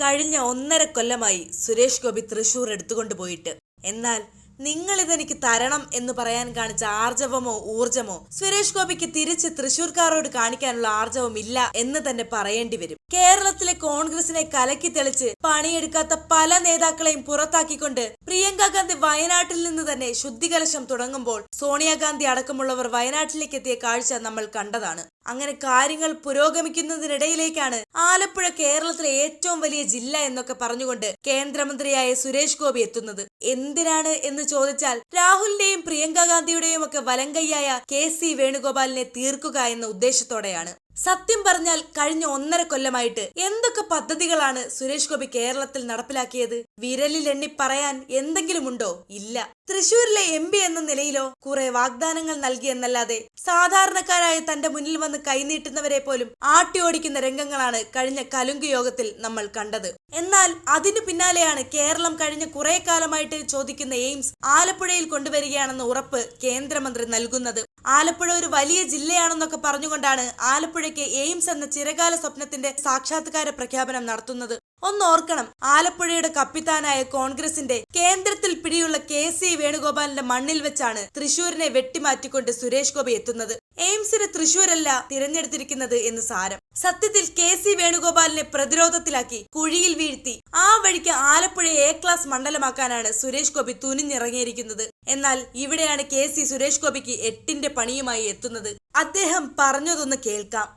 കഴിഞ്ഞ ഒന്നര കൊല്ലമായി സുരേഷ് ഗോപി തൃശൂർ എടുത്തുകൊണ്ടുപോയിട്ട് എന്നാൽ നിങ്ങൾ ഇതെനിക്ക് തരണം എന്ന് പറയാൻ കാണിച്ച ആർജവമോ ഊർജമോ സുരേഷ് ഗോപിക്ക് തിരിച്ച് തൃശൂർക്കാരോട് കാണിക്കാനുള്ള ആർജവം ഇല്ല എന്ന് തന്നെ പറയേണ്ടി വരും. കേരളത്തിലെ കോൺഗ്രസിനെ കലക്കി തെളിച്ച് പണിയെടുക്കാത്ത പല നേതാക്കളെയും പുറത്താക്കിക്കൊണ്ട് പ്രിയങ്ക ഗാന്ധി വയനാട്ടിൽ നിന്ന് തന്നെ ശുദ്ധികലശം തുടങ്ങുമ്പോൾ സോണിയാഗാന്ധി അടക്കമുള്ളവർ വയനാട്ടിലേക്ക് എത്തിയ കാഴ്ച നമ്മൾ കണ്ടതാണ്. അങ്ങനെ കാര്യങ്ങൾ പുരോഗമിക്കുന്നതിനിടയിലേക്കാണ് ആലപ്പുഴ കേരളത്തിലെ ഏറ്റവും വലിയ ജില്ല എന്നൊക്കെ പറഞ്ഞുകൊണ്ട് കേന്ദ്രമന്ത്രിയായ സുരേഷ് ഗോപി എത്തുന്നത്. എന്തിനാണ് എന്ന് ചോദിച്ചാൽ രാഹുലിന്റെയും പ്രിയങ്ക ഗാന്ധിയുടെയും ഒക്കെ വലങ്കയ്യായ കെ സി വേണുഗോപാലിനെ തീർക്കുക എന്ന ഉദ്ദേശത്തോടെയാണ്. സത്യം പറഞ്ഞാൽ കഴിഞ്ഞ ഒന്നര കൊല്ലമായിട്ട് എന്തൊക്കെ പദ്ധതികളാണ് സുരേഷ് ഗോപി കേരളത്തിൽ നടപ്പിലാക്കിയത്? വിരലിൽ എണ്ണി പറയാൻ എന്തെങ്കിലും ഉണ്ടോ ഇല്ല. തൃശൂരിലെ എം പി എന്ന നിലയിലോ കുറെ വാഗ്ദാനങ്ങൾ നൽകിയെന്നല്ലാതെ സാധാരണക്കാരായ തന്റെ മുന്നിൽ വന്ന് കൈനീട്ടുന്നവരെ പോലും ആട്ടിയോടിക്കുന്ന രംഗങ്ങളാണ് കഴിഞ്ഞ കലുങ്ക് യോഗത്തിൽ നമ്മൾ കണ്ടത്. എന്നാൽ അതിനു പിന്നാലെയാണ് കേരളം കഴിഞ്ഞ കുറെ കാലമായിട്ട് ചോദിക്കുന്ന എയിംസ് ആലപ്പുഴയിൽ കൊണ്ടുവരികയാണെന്ന ഉറപ്പ് കേന്ദ്രമന്ത്രി നൽകുന്നത്. ആലപ്പുഴ ഒരു വലിയ ജില്ലയാണെന്നൊക്കെ പറഞ്ഞുകൊണ്ടാണ് ആലപ്പുഴയ്ക്ക് എയിംസ് എന്ന ചിരകാല സ്വപ്നത്തിന്റെ സാക്ഷാത്കാര പ്രഖ്യാപനം നടത്തുന്നത്. ഒന്ന് ഓർക്കണം ആലപ്പുഴയുടെ കപ്പിത്താനായ കോൺഗ്രസിന്റെ കേന്ദ്രത്തിൽ പിടിയുള്ള കെ സി വേണുഗോപാലിന്റെ മണ്ണിൽ വെച്ചാണ് തൃശൂരിനെ വെട്ടിമാറ്റിക്കൊണ്ട് സുരേഷ് ഗോപി എത്തുന്നത്. എയിംസിന് തൃശൂരല്ല തിരഞ്ഞെടുത്തിരിക്കുന്നത് എന്ന് സാരം. സത്യത്തിൽ കെ സി വേണുഗോപാലിനെ പ്രതിരോധത്തിലാക്കി കുഴിയിൽ വീഴ്ത്തി. ആ വഴിക്ക് ആലപ്പുഴ എ ക്ലാസ് മണ്ഡലമാക്കാനാണ് സുരേഷ് ഗോപി തുനിഞ്ഞിറങ്ങിയിരിക്കുന്നത്. എന്നാൽ ഇവിടെയാണ് കെ സി സുരേഷ് ഗോപിക്ക് എട്ടിന്റെ പണിയുമായി എത്തുന്നത്. അദ്ദേഹം പറഞ്ഞതൊന്ന് കേൾക്കാം.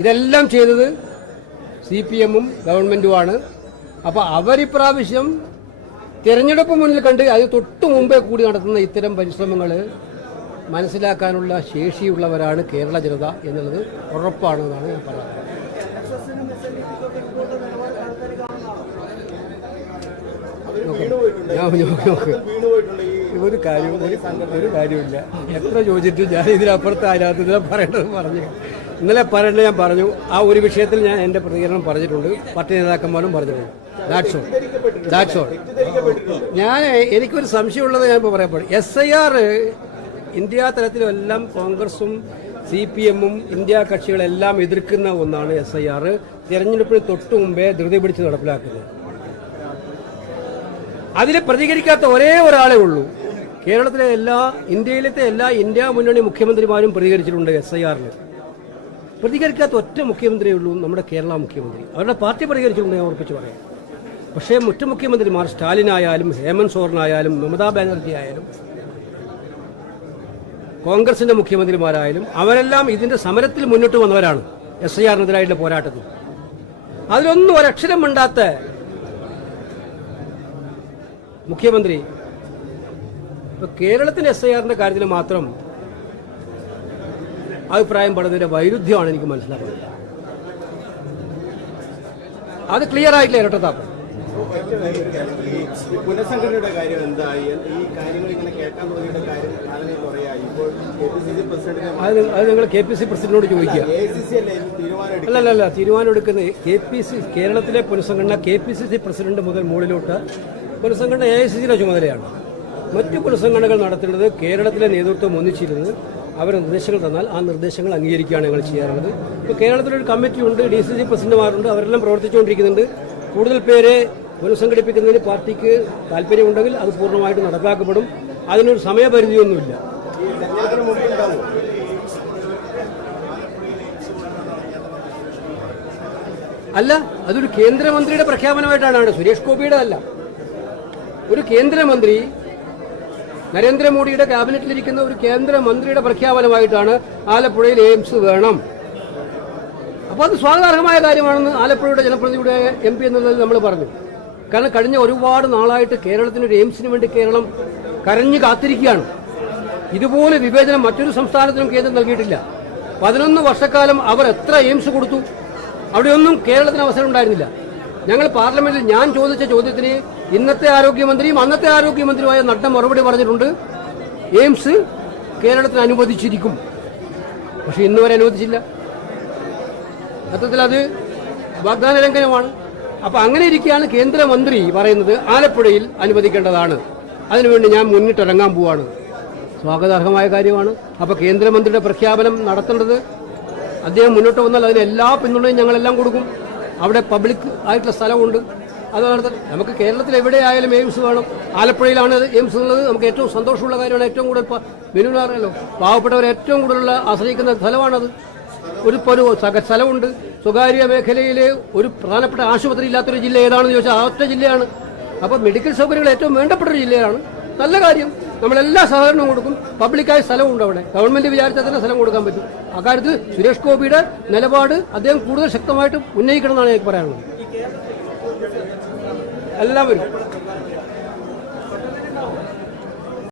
ഇതെല്ലാം ചെയ്തത് സി പി എമ്മും ഗവൺമെന്റുമാണ്. അപ്പൊ അവരിപ്രാവശ്യം തിരഞ്ഞെടുപ്പ് മുന്നിൽ കണ്ട് അത് തൊട്ടു മുമ്പേ കൂടി നടത്തുന്ന ഇത്തരം പരിശ്രമങ്ങൾ മനസ്സിലാക്കാനുള്ള ശേഷിയുള്ളവരാണ് കേരള ജനത എന്നുള്ളത് ഉറപ്പാണെന്നാണ് ഞാൻ പറയുന്നത്. ഒരു കാര്യം ഒരു ഒരു കാര്യമില്ല എത്ര ചോദിച്ചിട്ട് ഞാൻ ഇതിനപ്പുറത്ത് അതിനകത്ത് ഇതിനെ പറയേണ്ടത് പറഞ്ഞു. ഇന്നലെ പറയേണ്ടത് ഞാൻ പറഞ്ഞു. ആ ഒരു വിഷയത്തിൽ ഞാൻ എന്റെ പ്രതികരണം പറഞ്ഞിട്ടുണ്ട്. പാർട്ടി നേതാക്കന്മാരും പറഞ്ഞിട്ടുണ്ട്. ദാറ്റ്സ് ഓൾ ദാറ്റ്സ് ഓൾ ഞാൻ എനിക്കൊരു സംശയമുള്ളത് ഞാൻ ഇപ്പോൾ പറയാൻ പാടും എസ് ഐ ആർ ഇന്ത്യ തലത്തിലെല്ലാം കോൺഗ്രസും സി പി എമ്മും ഇന്ത്യ കക്ഷികളെല്ലാം എതിർക്കുന്ന ഒന്നാണ് എസ് ഐ ആർ തെരഞ്ഞെടുപ്പിന് തൊട്ടു മുമ്പേ ധൃതി പിടിച്ച് നടപ്പിലാക്കുന്നത്. അതിൽ പ്രതികരിക്കാത്ത ഒരേ ഒരാളേ ഉള്ളൂ. കേരളത്തിലെ എല്ലാ ഇന്ത്യയിലത്തെ എല്ലാ ഇന്ത്യ മുന്നണി മുഖ്യമന്ത്രിമാരും പ്രതികരിച്ചിട്ടുണ്ട് എസ് ഐ ആറിന് പ്രതികരിക്കാത്ത ഒറ്റ മുഖ്യമന്ത്രിയേ ഉള്ളൂ നമ്മുടെ കേരള മുഖ്യമന്ത്രി. അവരുടെ പാർട്ടി പ്രതികരിച്ചിട്ടുണ്ട് ഞാൻ ഉറപ്പിച്ച് പറയാം. പക്ഷേ മുറ്റ മുഖ്യമന്ത്രിമാർ സ്റ്റാലിനായാലും ഹേമന്ത് സോറനായാലും മമതാ ബാനർജി ആയാലും കോൺഗ്രസിന്റെ മുഖ്യമന്ത്രിമാരായാലും അവരെല്ലാം ഇതിന്റെ സമരത്തിൽ മുന്നോട്ട് വന്നവരാണ് എസ് ഐ ആറിനെതിരായിട്ടുള്ള പോരാട്ടത്തിൽ. അതിലൊന്നും ഒരക്ഷരം മിണ്ടാത്ത മുഖ്യമന്ത്രി. ഇപ്പൊ കേരളത്തിലെ എസ് ഐ ആറിന്റെ കാര്യത്തിൽ മാത്രം അഭിപ്രായം പെടുന്നതിന്റെ വൈരുദ്ധ്യമാണ് എനിക്ക് മനസ്സിലാക്കുന്നത്. അത് ക്ലിയർ ആയിട്ടില്ല ഇരട്ടത്താപ്പ്. പുനഃസംഘടനയുടെ കാര്യം എന്തായി? ഈ കാര്യങ്ങൾ ഇങ്ങനെ കേൾക്കാൻ തോന്നിയുടെ കാര്യം കാലങ്ങൾ കുറയായി. ഇപ്പോൾ കെ പി സി സി പ്രസിഡന്റിനെ അത് നിങ്ങൾ കെ പി സി പ്രസിഡന്റിനോട് ചോദിക്കുക. എ സി സി അല്ലേ ഇത് തീരുമാനം എടുക്കുക? അല്ലല്ല തീരുമാനം എടുക്കുന്നത് കെ പി സി കേരളത്തിലെ പുനഃസംഘടന K P C C president മുതൽ മുകളിലോട്ട് പുനഃസംഘടന എ ഐ സി സിയുടെ ചുമതലയാണ്. മറ്റു പുനഃസംഘടനകൾ നടത്തേണ്ടത് കേരളത്തിലെ നേതൃത്വം ഒന്നിച്ചിരുന്ന്. അവർ നിർദ്ദേശങ്ങൾ തന്നാൽ ആ നിർദ്ദേശങ്ങൾ അംഗീകരിക്കുകയാണ് ഞങ്ങൾ ചെയ്യാറുള്ളത്. ഇപ്പോൾ കേരളത്തിലൊരു കമ്മിറ്റിയുണ്ട് ഡി സി സി പ്രസിഡന്റുമാരുണ്ട് അവരെല്ലാം പ്രവർത്തിച്ചുകൊണ്ടിരിക്കുന്നുണ്ട്. കൂടുതൽ പേരെ പുനഃസംഘടിപ്പിക്കുന്നതിന് പാർട്ടിക്ക് താല്പര്യമുണ്ടെങ്കിൽ അത് പൂർണമായിട്ട് നടപ്പാക്കപ്പെടും. അതിനൊരു സമയപരിധിയൊന്നുമില്ല. അല്ല അതൊരു കേന്ദ്രമന്ത്രിയുടെ പ്രഖ്യാപനമായിട്ടാണ്. സുരേഷ് ഗോപിയുടെ അല്ല. ഒരു കേന്ദ്രമന്ത്രി നരേന്ദ്രമോദിയുടെ ക്യാബിനറ്റിലിരിക്കുന്ന ഒരു കേന്ദ്രമന്ത്രിയുടെ പ്രഖ്യാപനമായിട്ടാണ് ആലപ്പുഴയിൽ എയിംസ് വേണം. അപ്പോൾ അത് സ്വാഗതാർഹമായ കാര്യമാണെന്ന് ആലപ്പുഴയുടെ ജനപ്രതിനിധിയുടെ എം പി എന്നുള്ളത് നമ്മൾ പറഞ്ഞു. കാരണം കഴിഞ്ഞ ഒരുപാട് നാളായിട്ട് കേരളത്തിന് ഒരു എയിംസിന് വേണ്ടി കേരളം കരഞ്ഞു കാത്തിരിക്കുകയാണ്. ഇതുപോലെ വിവേചനം മറ്റൊരു സംസ്ഥാനത്തിനും കേന്ദ്രം നൽകിയിട്ടില്ല. പതിനൊന്ന് വർഷക്കാലം അവർ എത്ര എയിംസ് കൊടുത്തു? അവിടെയൊന്നും കേരളത്തിന് അവസരം ഉണ്ടായിരുന്നില്ല. ഞങ്ങൾ പാർലമെന്റിൽ ഞാൻ ചോദിച്ച ചോദ്യത്തിന് ഇന്നത്തെ ആരോഗ്യമന്ത്രിയും അന്നത്തെ ആരോഗ്യമന്ത്രിയുമായ നട്ട മറുപടി പറഞ്ഞിട്ടുണ്ട്. എയിംസ് കേരളത്തിന് അനുവദിച്ചിരിക്കും. പക്ഷെ ഇന്നുവരെ അനുവദിച്ചില്ല. സത്യത്തിൽ അത് വാഗ്ദാന ലംഘനമാണ് അപ്പൊ അങ്ങനെ ഇരിക്കുകയാണ് കേന്ദ്രമന്ത്രി പറയുന്നത് ആലപ്പുഴയിൽ അനുവദിക്കേണ്ടതാണ്. അതിനുവേണ്ടി ഞാൻ മുന്നിട്ടിറങ്ങാൻ പോവാണ്. സ്വാഗതാർഹമായ കാര്യമാണ്. അപ്പൊ കേന്ദ്രമന്ത്രിയുടെ പ്രഖ്യാപനം നടത്തേണ്ടത് അദ്ദേഹം മുന്നോട്ട് വന്നാൽ അതിന് എല്ലാ പിന്തുണയും ഞങ്ങളെല്ലാം കൊടുക്കും. അവിടെ പബ്ലിക് ആയിട്ടുള്ള സ്ഥലമുണ്ട്. അതാണ് ത- നമുക്ക് കേരളത്തിൽ എവിടെയായാലും എയിംസ് വേണം. ആലപ്പുഴയിലാണ് എയിംസ് എന്നുള്ളത് നമുക്ക് ഏറ്റവും സന്തോഷമുള്ള കാര്യമാണ് ഏറ്റവും കൂടുതൽ ബിനുവിനറിയാലോ പാവപ്പെട്ടവർ ഏറ്റവും കൂടുതൽ ആശ്രയിക്കുന്ന സ്ഥലമാണത്. ഒരു ഇപ്പോൾ സ്ഥലമുണ്ട്. സ്വകാര്യ മേഖലയിലെ ഒരു പ്രധാനപ്പെട്ട ആശുപത്രി ഇല്ലാത്തൊരു ജില്ല ഏതാണെന്ന് ചോദിച്ചാൽ ആ ഒറ്റ ജില്ലയാണ്. അപ്പോൾ മെഡിക്കൽ സൗകര്യങ്ങൾ ഏറ്റവും വേണ്ടപ്പെട്ട ഒരു ജില്ലയാണ്. നല്ല കാര്യം നമ്മളെല്ലാ സഹകരണവും കൊടുക്കും. പബ്ലിക്കായ സ്ഥലമുണ്ട് അവിടെ. ഗവൺമെന്റ് വിചാരിച്ചാൽ തന്നെ സ്ഥലം കൊടുക്കാൻ പറ്റും. അക്കാര്യത്തിൽ സുരേഷ് ഗോപിയുടെ നിലപാട് അദ്ദേഹം കൂടുതൽ ശക്തമായിട്ട് ഉന്നയിക്കണം എന്നാണ് എനിക്ക് പറയാനുള്ളത്. എല്ലാവരും.